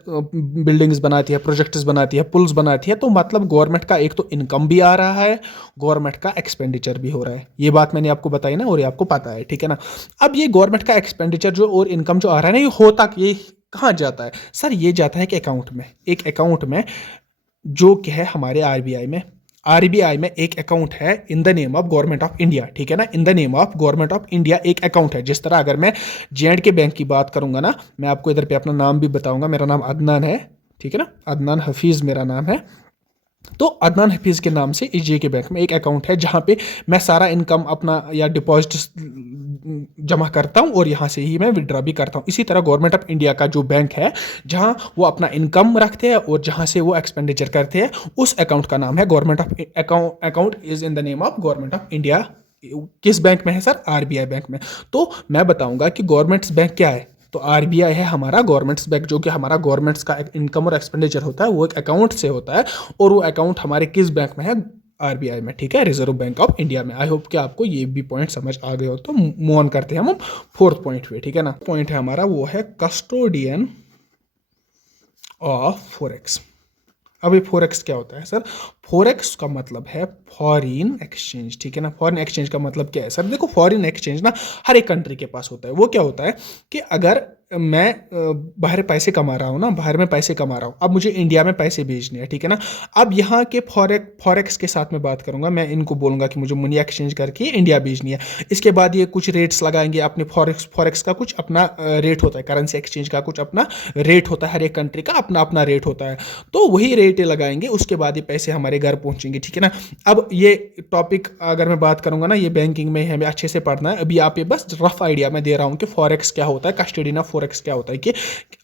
बिल्डिंग्स बनाती है, प्रोजेक्ट्स बनाती है, पुल्स बनाती है, तो मतलब गवर्नमेंट का एक तो इनकम भी आ रहा है, गवर्नमेंट का एक्सपेंडिचर भी हो रहा है। ये बात मैंने आपको बताई ना, और ये आपको पता है, ठीक है ना। अब ये गवर्नमेंट का एक्सपेंडिचर जो और इनकम जो आ रहा है ना, ये होता ये कहाँ जाता है सर? ये जाता है एक अकाउंट में, एक अकाउंट में जो कि है हमारे आरबीआई में। आरबीआई में एक अकाउंट है in the name of government of India, ठीक है ना। In the name of government of India एक अकाउंट है। जिस तरह अगर मैं जे&के बैंक की बात करूंगा ना, मैं आपको इधर पे अपना नाम भी बताऊंगा, मेरा नाम अदनान है, ठीक है ना, अदनान हफीज़ मेरा नाम है। तो अदनान हफीज़ के नाम से एसजे के बैंक में एक अकाउंट है जहाँ पे मैं सारा इनकम अपना या डिपॉजिट जमा करता हूँ और यहाँ से ही मैं विड्रॉ भी करता हूँ। इसी तरह गवर्नमेंट ऑफ इंडिया का जो बैंक है जहाँ वो अपना इनकम रखते हैं और जहाँ से वो एक्सपेंडिचर करते हैं, उस अकाउंट का नाम है government of account is in the name of government of India. किस बैंक में है सर? आरबीआई बैंक में। तो मैं बताऊंगा कि गवर्नमेंट्स बैंक क्या है, तो आरबीआई है हमारा गवर्नमेंट्स बैंक, जो कि हमारा गवर्नमेंट्स का इनकम और एक्सपेंडिचर होता है वो एक अकाउंट से होता है, और वो अकाउंट हमारे किस बैंक में है? आरबीआई में, ठीक है, रिजर्व बैंक ऑफ इंडिया में। आई होप कि आपको ये भी पॉइंट समझ आ गए हो। तो मूव ऑन करते हैं हम फोर्थ पॉइंट पे, ठीक है ना। पॉइंट है हमारा वो है कस्टोडियन ऑफ फॉरेक्स। अब ये फॉरेक्स क्या होता है सर? फॉरेक्स का मतलब है फॉरेन एक्सचेंज, ठीक है ना। फॉरेन एक्सचेंज का मतलब क्या है सर? देखो फॉरेन एक्सचेंज ना हर एक कंट्री के पास होता है। वो क्या होता है कि अगर मैं बाहर पैसे कमा रहा हूँ ना, बाहर में पैसे कमा रहा हूँ, अब मुझे इंडिया में पैसे भेजने हैं, ठीक है ना। अब यहाँ के फॉरेक्स के साथ में बात करूँगा, मैं इनको बोलूँगा कि मुझे मनी एक्सचेंज करके इंडिया भेजनी है। इसके बाद ये कुछ रेट्स लगाएंगे अपने फॉरेक्स का कुछ अपना रेट होता है, करेंसी एक्सचेंज का कुछ अपना रेट होता है, हर एक कंट्री का अपना अपना रेट होता है। तो वही रेट लगाएंगे, उसके बाद ये पैसे हमारे घर पहुँचेंगे, ठीक है ना। अब ये टॉपिक अगर मैं बात करूँगा ना, ये बैंकिंग में हमें अच्छे से पढ़ना है। अभी आप ये बस रफ आइडिया मैं दे रहा हूँ कि फॉरेक्स क्या होता है, कस्टोडियन ऑफ फॉरेक्स क्या होता है, कि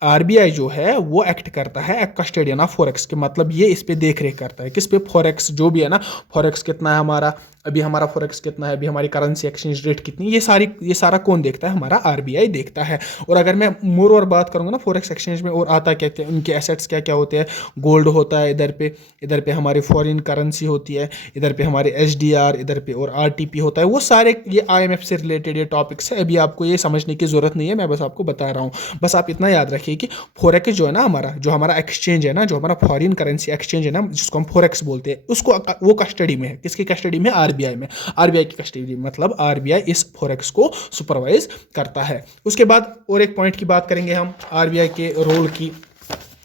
आरबीआई जो है वो एक्ट करता है कस्टोडियन ऑफ फॉरेक्स के, मतलब ये इस पे देख रेख करता है, किस पे? फॉरेक्स जो भी है ना, फॉरेक्स कितना है हमारा, अभी हमारा फॉरेक्स कितना है, अभी हमारी करेंसी एक्सचेंज रेट कितनी, ये सारा कौन देखता है? हमारा आरबीआई देखता है। और अगर मैं मोर और बात करूंगा ना फॉरेक्स एक्सचेंज में और आता क्या क्या, उनके एसेट्स क्या क्या होते हैं, गोल्ड होता है इधर पे हमारी फॉरेन करेंसी होती है, इधर पे हमारे एचडीआर, इधर पे और आरटीपी होता है। वो सारे ये आईएमएफ से रिलेटेड ये टॉपिक्स है, अभी आपको ये समझने की जरूरत नहीं है, मैं बस आपको बता रहा हूँ। बस आप इतना याद रखिए कि फॉरेक्स जो है ना, हमारा एक्सचेंज है ना, जो हमारा फॉरेन करेंसी एक्सचेंज है ना, जिसको हम फॉरेक्स बोलते हैं, उसको वो कस्टडी में है। किसकी कस्टडी में? आरबीआई में। आरबीआई की कस्टडी, मतलब आरबीआई इस फॉरेक्स को सुपरवाइज करता है। उसके बाद और एक पॉइंट की बात करेंगे हम आरबीआई के रोल की,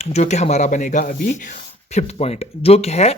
जो कि हमारा बनेगा अभी फिफ्थ पॉइंट, जो कि है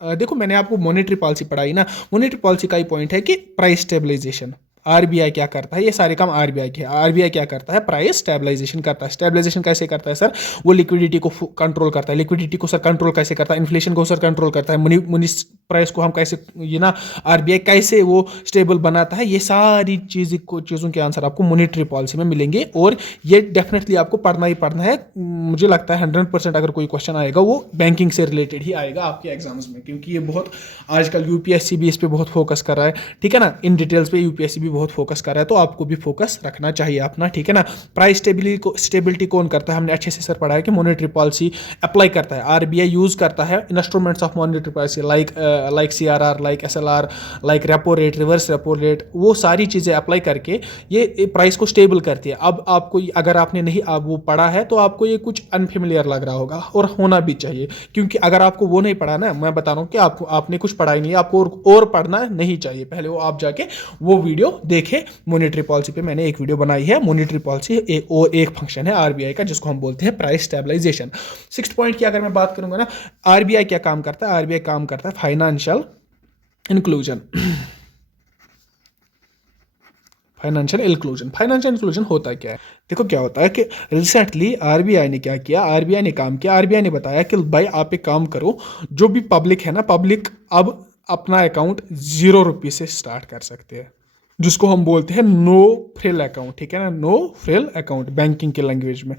देखो मैंने आपको मॉनेटरी पॉलिसी पढ़ाई ना, मॉनेटरी पॉलिसी का ही पॉइंट है कि प्राइस स्टेबलाइजेशन। आरबीआई क्या करता है, ये सारे काम आरबीआई के। आरबीआई क्या करता है, प्राइस स्टेबलाइजेशन करता है। स्टेबलाइजेशन कैसे करता है सर, वो लिक्विडिटी को कंट्रोल करता है। लिक्विडिटी को सर कंट्रोल कैसे करता है, इन्फ्लेशन को सर कंट्रोल करता है। मनी प्राइस को हम कैसे, ये ना आरबीआई कैसे वो स्टेबल बनाता है, ये सारी चीज़ों के आंसर आपको मॉनेटरी पॉलिसी में मिलेंगे। और ये डेफिनेटली आपको पढ़ना ही पढ़ना है। मुझे लगता है 100% अगर कोई क्वेश्चन आएगा वो बैंकिंग से रिलेटेड ही आएगा आपके एग्जाम्स में, क्योंकि ये बहुत आजकल यूपीएससी भी इस पे बहुत फोकस कर रहा है, ठीक है ना। इन डिटेल्स पे यूपीएससी भी बहुत फोकस कर रहा है, तो आपको भी फोकस रखना चाहिए अपना, ठीक है ना। प्राइस स्टेबिलिटी कौन करता है, हमने अच्छे से सर पढ़ा है कि मॉनेटरी पॉलिसी अप्लाई करता है। आरबीआई यूज करता है instruments of monetary policy like CRR, like SLR, like repo rate, reverse repo rate, वो सारी चीज़ें अप्लाई करके ये प्राइस को स्टेबल करती है। अब आपको अगर आपने नहीं अब वो पढ़ा है तो आपको ये कुछ अनफेमिलियर लग रहा होगा, और होना भी चाहिए, क्योंकि अगर आपको वो नहीं पढ़ा ना, मैं बता रहा हूँ कि आपने कुछ पढ़ा ही नहीं, आपको और पढ़ना नहीं चाहिए। पहले वो आप जाके वो वीडियो देखें। मॉनेटरी पॉलिसी पे मैंने एक वीडियो बनाई है। मॉनेटरी पॉलिसी एक फंक्शन है आरबीआई का, जिसको हम बोलते हैं प्राइस स्टेबलाइजेशन। 6th पॉइंट की अगर मैं बात करूंगा ना, आरबीआई क्या काम करता है, आरबीआई काम करता है फाइनेंशियल इंक्लूजन। फाइनेंशियल इंक्लूजन होता क्या है, देखो क्या होता है कि रिसेंटली आरबीआई ने क्या किया, आरबीआई ने काम किया। आरबीआई ने बताया कि भाई आप एक काम करो, जो भी पब्लिक है ना, पब्लिक अब अपना अकाउंट 0 रुपये से स्टार्ट कर सकते हैं, जिसको हम बोलते हैं नो फ्रिल अकाउंट, ठीक है ना। नो फ्रिल अकाउंट बैंकिंग के लैंग्वेज में।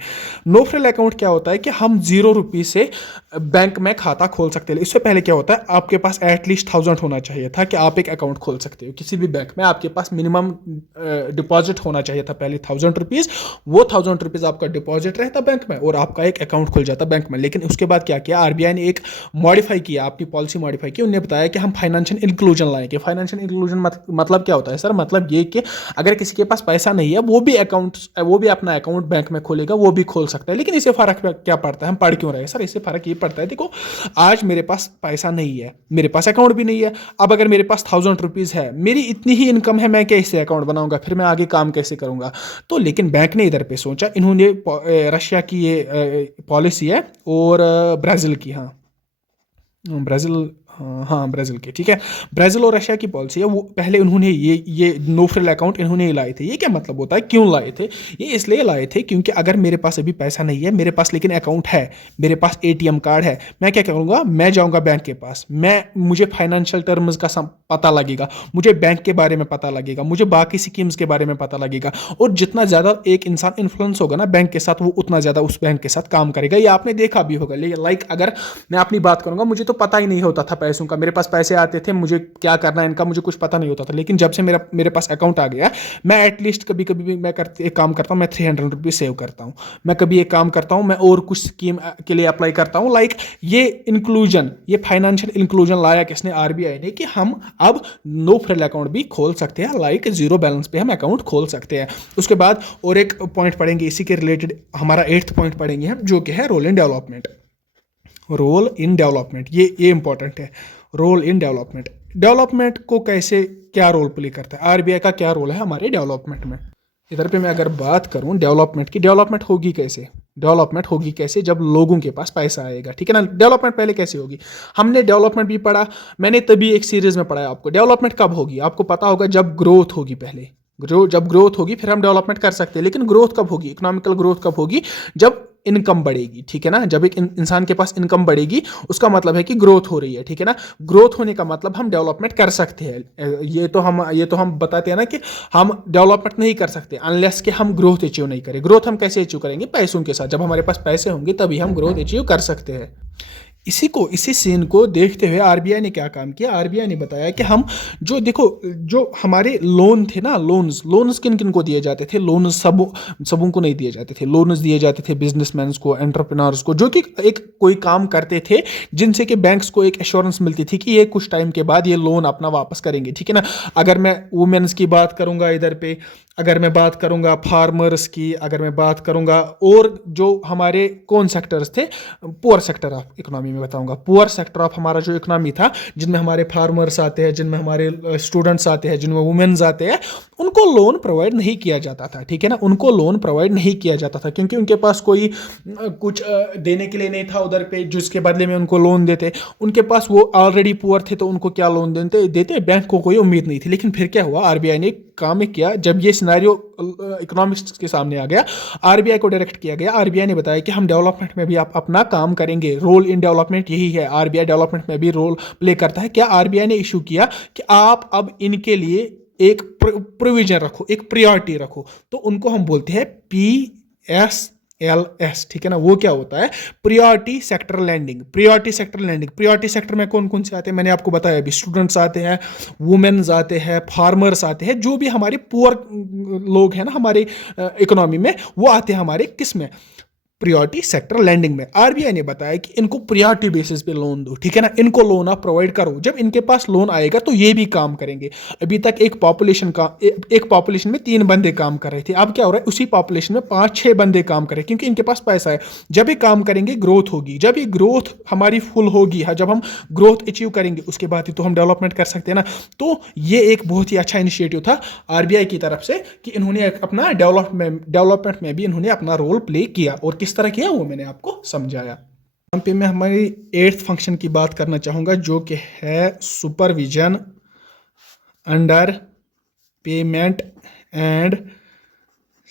नो फ्रिल अकाउंट क्या होता है कि हम 0 रुपये से बैंक में खाता खोल सकते हैं। इससे पहले क्या होता है, आपके पास एटलीस्ट 1000 होना चाहिए था कि आप एक अकाउंट खोल सकते हो किसी भी बैंक में। आपके पास मिनिमम डिपॉजिट होना चाहिए था पहले 1000 रुपीज़। वो 1000 रुपीज़ आपका डिपॉजिट रहता बैंक में और आपका एक अकाउंट खुल जाता बैंक में। लेकिन उसके बाद क्या किया, आरबीआई ने एक मॉडिफाई किया, अपनी पॉलिसी मॉडिफाई की। उन्होंने बताया कि हम फाइनेंशियल इंक्लूजन लाएंगे। फाइनेंशियल इंक्लूजन मतलब क्या होता है सर, मतलब ये कि अगर किसी के पास पैसा नहीं है, वो भी अपना अकाउंट बैंक में खोलेगा, वो भी खोल सकता है। लेकिन इससे फर्क क्या पड़ता है, हम पढ़ क्यों रहे हैं सर, इससे फर्क ये पड़ता है, देखो आज मेरे पास पैसा नहीं है, मेरे पास अकाउंट भी नहीं है। अब अगर मेरे पास 1000 रुपीज़ है, मेरी इतनी ही इनकम है, मैं कैसे अकाउंट बनाऊंगा, फिर मैं आगे काम कैसे करूंगा। तो लेकिन बैंक ने इधर पे सोचा, इन्होंने रशिया की ये पॉलिसी है और ब्राज़ील की, हाँ ब्राज़ील, हाँ ब्राज़ील के, ठीक है। ब्राज़ील और रशिया की पॉलिसी है, वो पहले उन्होंने ये नो फ्रिल अकाउंट इन्होंने ही लाए थे। ये क्या मतलब होता है, क्यों लाए थे, ये इसलिए लाए थे क्योंकि अगर मेरे पास अभी पैसा नहीं है, मेरे पास लेकिन अकाउंट है, मेरे पास एटीएम कार्ड है, मैं क्या करूँगा, मैं जाऊँगा बैंक के पास, मुझे फाइनेंशियल टर्म्स का पता लगेगा, मुझे बैंक के बारे में पता लगेगा, मुझे बाकी स्कीम्स के बारे में पता लगेगा। और जितना ज़्यादा एक इंसान इन्फ्लुएंस होगा ना बैंक के साथ, वो उतना ज़्यादा उस बैंक के साथ काम करेगा। ये आपने देखा भी होगा। लाइक अगर मैं अपनी बात करूँगा, मुझे तो पता ही नहीं होता था पैसों का, मेरे पास पैसे आते थे, मुझे क्या करना है इनका मुझे कुछ पता नहीं होता था। लेकिन जब से मेरे पास अकाउंट आ गया, मैं एटलीस्ट कभी कभी भी मैं एक काम करता हूँ, मैं 300 रुपीज़ सेव करता हूँ। मैं कभी एक काम करता हूँ, मैं और कुछ स्कीम के लिए अप्लाई करता हूँ। लाइक ये इंक्लूजन, ये फाइनेंशियल इंक्लूजन लाया किसने, आरबीआई ने, कि हम अब नो फ्रिल अकाउंट भी खोल सकते हैं। लाइक 0 बैलेंस पे हम अकाउंट खोल सकते हैं। उसके बाद और एक पॉइंट पढ़ेंगे इसी के रिलेटेड, हमारा 8th पॉइंट पढ़ेंगे हम, जो कि है role in development. Role in development, ये इंपॉर्टेंट है। रोल इन डेवलपमेंट को कैसे, क्या रोल प्ले करता है, आरबीआई का क्या रोल है हमारे डेवलपमेंट में। इधर पे मैं अगर बात करूं डेवलपमेंट की, डेवलपमेंट होगी कैसे, जब लोगों के पास पैसा आएगा, ठीक है ना। डेवलपमेंट पहले कैसे होगी, हमने डेवलपमेंट भी पढ़ा, मैंने तभी एक सीरीज में पढ़ा आपको। डेवलपमेंट कब होगी, आपको पता होगा, जब ग्रोथ होगी। पहले जब ग्रोथ होगी फिर हम डेवलपमेंट कर सकते हैं। लेकिन ग्रोथ कब होगी, इकोनॉमिकल ग्रोथ कब होगी, जब इनकम बढ़ेगी, ठीक है ना। जब एक इंसान के पास इनकम बढ़ेगी, उसका मतलब है कि ग्रोथ हो रही है, ठीक है ना। ग्रोथ होने का मतलब हम डेवलपमेंट कर सकते हैं। ये तो हम बताते हैं ना कि हम डेवलपमेंट नहीं कर सकते अनलेस कि हम ग्रोथ अचीव नहीं करें। ग्रोथ हम कैसे अचीव करेंगे, पैसों के साथ। जब हमारे पास पैसे होंगे तभी हम ग्रोथ अचीव कर सकते हैं। इसी सीन को देखते हुए आरबीआई ने क्या काम किया, आरबीआई ने बताया कि हम जो हमारे लोन थे ना, लोन्स किन किन को दिए जाते थे, लोन्स सबों को नहीं दिए जाते थे। लोन्स दिए जाते थे बिजनेसमैन को, एंटरप्रेन्योर्स को, जो कि कोई काम करते थे, जिनसे कि बैंक्स को एक एश्योरेंस मिलती थी कि ये कुछ टाइम के बाद ये लोन अपना वापस करेंगे, ठीक है ना। अगर मैं वुमेन्स की बात करूंगा इधर पे, अगर मैं बात करूंगा फार्मर्स की, अगर मैं बात करूंगा और जो हमारे कौन सेक्टर्स थे, पुअर सेक्टर ऑफ इकोनॉमी में बताऊंगा। पुअर सेक्टर ऑफ हमारा जो इकोनॉमी था, जिनमें हमारे फार्मर्स आते हैं, जिनमें हमारे स्टूडेंट्स आते हैं, जिनमें वुमेन्स आते हैं, उनको लोन प्रोवाइड नहीं किया जाता था, ठीक है ना। उनको लोन प्रोवाइड नहीं किया जाता था क्योंकि उनके पास कोई कुछ देने के लिए नहीं था उधर पे, जिसके बदले में उनको लोन देते। उनके पास वो ऑलरेडी पुअर थे तो उनको क्या लोन देते, बैंक को कोई उम्मीद नहीं थी। लेकिन फिर क्या हुआ, आरबीआई ने काम किया, जब ये सिनेरियो इकोनॉमिस्ट्स के सामने आ गया, आरबीआई को डायरेक्ट किया गया। आरबीआई ने बताया कि हम डेवलपमेंट में भी आप अपना काम करेंगे, रोल इन डेवलपमेंट यही है, आरबीआई डेवलपमेंट में भी रोल प्ले करता है। क्या आरबीआई ने इशू किया कि आप अब इनके लिए एक प्रोविजन रखो, एक प्रायोरिटी रखो, तो उनको हम बोलते हैं PSLS, ठीक है ना। वो क्या होता है, priority sector lending. Priority sector lending, priority sector में कौन कौन से आते हैं मैंने आपको बताया अभी, स्टूडेंट्स आते हैं, वुमेन्स आते हैं, फार्मर्स आते हैं, जो भी हमारे पुअर लोग हैं ना हमारे इकोनॉमी में, वो आते हैं हमारे किस में, प्रायोरिटी सेक्टर लैंडिंग में। आरबीआई ने बताया कि इनको प्रायोरिटी बेसिस पे लोन दो, ठीक है ना, इनको लोन आप प्रोवाइड करो। जब इनके पास लोन आएगा तो ये भी काम करेंगे। अभी तक एक पॉपुलेशन में 3 बंदे काम कर रहे थे, अब क्या हो रहा है, उसी पॉपुलेशन में 5-6 बंदे काम कर रहे हैं, क्योंकि इनके पास पैसा है। जब ये काम करेंगे ग्रोथ होगी, जब ये ग्रोथ हमारी फुल होगी, जब हम ग्रोथ अचीव करेंगे उसके बाद ही तो हम डेवलपमेंट कर सकते हैं ना। तो ये एक बहुत ही अच्छा इनिशिएटिव था आरबीआई की तरफ से कि इन्होंने अपना डेवलपमेंट में भी इन्होंने अपना रोल प्ले किया। और किस तरह किया वो मैंने आपको समझाया। यहाँ पे मैं हमारी 8th फंक्शन की बात करना चाहूँगा, जो कि है supervision under payment and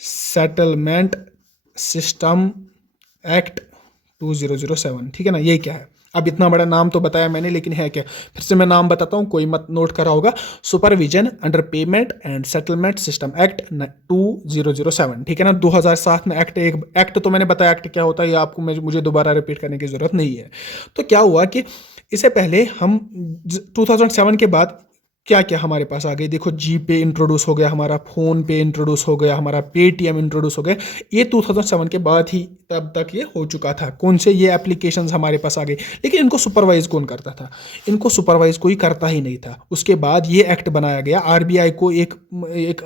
settlement system act 2007, ठीक है ना। ये क्या है, अब इतना बड़ा नाम तो बताया मैंने, लेकिन है क्या, फिर से मैं नाम बताता हूँ, कोई मत नोट करा होगा। Supervision under payment and settlement system act 2007, ठीक है ना। 2007 में एक्ट तो मैंने बताया एक्ट क्या होता है, ये आपको मुझे दोबारा रिपीट करने की जरूरत नहीं है। तो क्या हुआ कि इससे पहले हम 2007 के बाद क्या क्या हमारे पास आ गई, देखो जी पे इंट्रोड्यूस हो गया, हमारा फ़ोन पे इंट्रोड्यूस हो गया, हमारा पेटीएम इंट्रोड्यूस हो गया। ये 2007 के बाद ही तब तक ये हो चुका था। कौन से ये एप्लीकेशंस हमारे पास आ गए, लेकिन इनको सुपरवाइज कौन करता था, इनको सुपरवाइज कोई करता ही नहीं था। उसके बाद ये एक्ट बनाया गया, आरबीआई को एक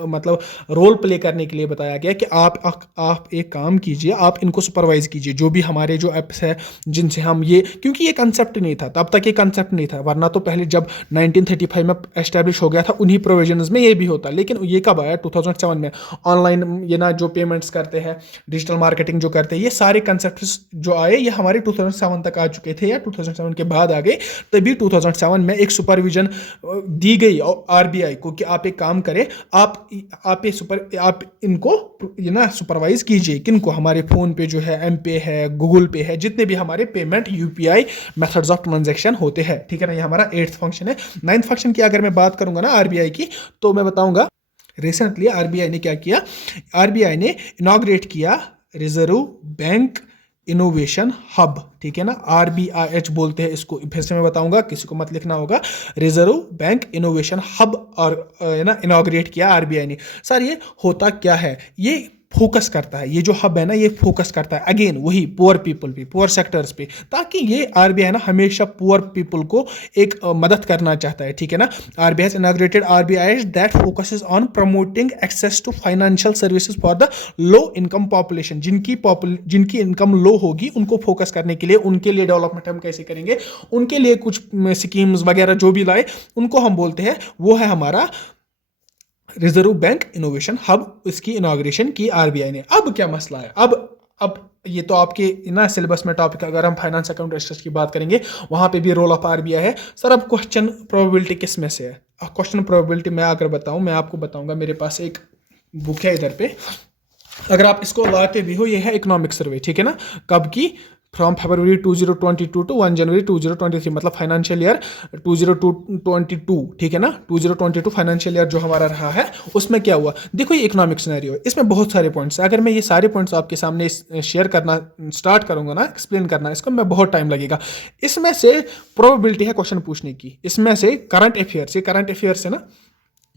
मतलब रोल प्ले करने के लिए बताया गया कि आप एक काम कीजिए, आप इनको सुपरवाइज कीजिए, जो भी हमारे जो एप्स है जिनसे हम ये, क्योंकि ये कंसेप्ट नहीं था तब तक, ये कंसेप्ट नहीं था, वरना तो पहले जब 1935 में एस्टैब्लिश हो गया था उन्हीं प्रोविजंस में ये भी होता। लेकिन ये कब आया, 2007 में। ऑनलाइन ये ना जो पेमेंट्स करते हैं, डिजिटल मार्केटिंग जो करते हैं, ये सारे कंसेप्ट्स जो आए ये हमारे 2007 तक आ चुके थे या 2007 के बाद आ गए। तभी 2007 में एक सुपरविजन दी गई आरबीआई को कि आप एक काम करें, आप इनको ये ना सुपरवाइज कीजिए। किनको, हमारे फोन पे जो है, एम पे है, गूगल पे है, जितने भी हमारे payment UPI methods of transaction होते हैं, ठीक है ना। ये हमारा 8th फंक्शन है। 9th फंक्शन की अगर मैं बात करूंगा ना आरबीआई की, तो मैं बताऊंगा रिसेंटली आरबीआई ने क्या किया, आरबीआई ने इनॉग्रेट किया रिजर्व बैंक इनोवेशन हब, ठीक है ना। RBIH बोलते हैं इसको, फिर से मैं बताऊंगा, किसी को मत लिखना होगा। रिजर्व बैंक इनोवेशन हब और ना इनॉग्रेट किया आरबीआई ने। सर ये होता क्या है, ये फोकस करता है, ये जो हब है ना ये फोकस करता है अगेन वही पुअर पीपल पे, पुअर सेक्टर्स पे, ताकि ये आरबीआई ना हमेशा पुअर पीपल को एक मदद करना चाहता है, ठीक है ना। RBI inaugurated RBI that focuses on promoting access to financial services for the low income population. जिनकी इनकम लो होगी उनको फोकस करने के लिए, उनके लिए डेवलपमेंट हम कैसे करेंगे, उनके लिए कुछ स्कीम्स वगैरह जो भी लाए उनको हम बोलते हैं, वो है हमारा रिजर्व बैंक इनोवेशन हब। इसकी इनॉग्रेशन की आरबीआई ने। अब क्या मसला है, अब ये तो आपके ना सिलेबस में टॉपिक, अगर हम फाइनेंस अकाउंट रिसर्च की बात करेंगे वहां पे भी रोल ऑफ आरबीआई है। सर अब क्वेश्चन प्रोबेबिलिटी किस में से है, क्वेश्चन प्रोबेबिलिटी मैं अगर बताऊं, मैं आपको बताऊंगा, मेरे पास एक बुक है इधर पे, अगर आप इसको लाते भी हो, ये है इकोनॉमिक सर्वे, ठीक है ना, कब की, फ्रॉम फरवरी 2022 टू 1 जनवरी 2023, मतलब फाइनेंशियल ईयर 2022, ठीक है ना। 2022 फाइनेंशियल ईयर जो हमारा रहा है, उसमें क्या हुआ, देखो ये इकोनॉमिक सिनेरियो है, इसमें बहुत सारे पॉइंट्स है। अगर मैं ये सारे पॉइंट्स आपके सामने शेयर करना स्टार्ट करूंगा ना, एक्सप्लेन करना इसको, मैं बहुत टाइम लगेगा। इसमें से प्रोबेबिलिटी है क्वेश्चन पूछने की, इसमें से करंट अफेयर्स, ये करंट अफेयर्स है ना,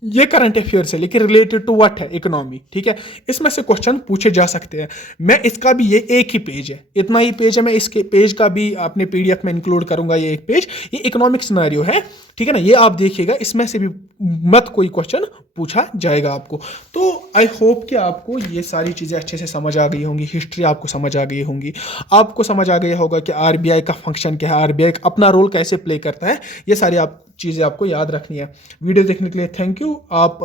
ये करंट अफेयर्स है, लेकिन रिलेटेड टू व्हाट है, इकोनॉमी, ठीक है। इसमें से क्वेश्चन पूछे जा सकते हैं। मैं इसका भी, ये एक ही पेज है, इतना ही पेज है, मैं इसके पेज का भी अपने पीडीएफ में इंक्लूड करूंगा, ये एक पेज, ये इकोनॉमिक सिनेरियो है, ठीक है ना। ये आप देखिएगा, इसमें से भी मत कोई क्वेश्चन पूछा जाएगा आपको। तो आई होप कि आपको ये सारी चीज़ें अच्छे से समझ आ गई होंगी, हिस्ट्री आपको समझ आ गई होंगी, आपको समझ आ गया होगा कि आरबीआई का फंक्शन क्या है, आरबीआई अपना रोल कैसे प्ले करता है। ये सारी आप चीज़ें आपको याद रखनी है। वीडियो देखने के लिए थैंक यू। आप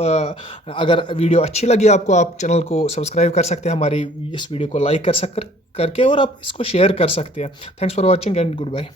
अगर वीडियो अच्छी लगी आपको, आप चैनल को सब्सक्राइब कर सकते हैं, हमारी इस वीडियो को लाइक करके, और आप इसको शेयर कर सकते हैं। Thanks for watching and good bye.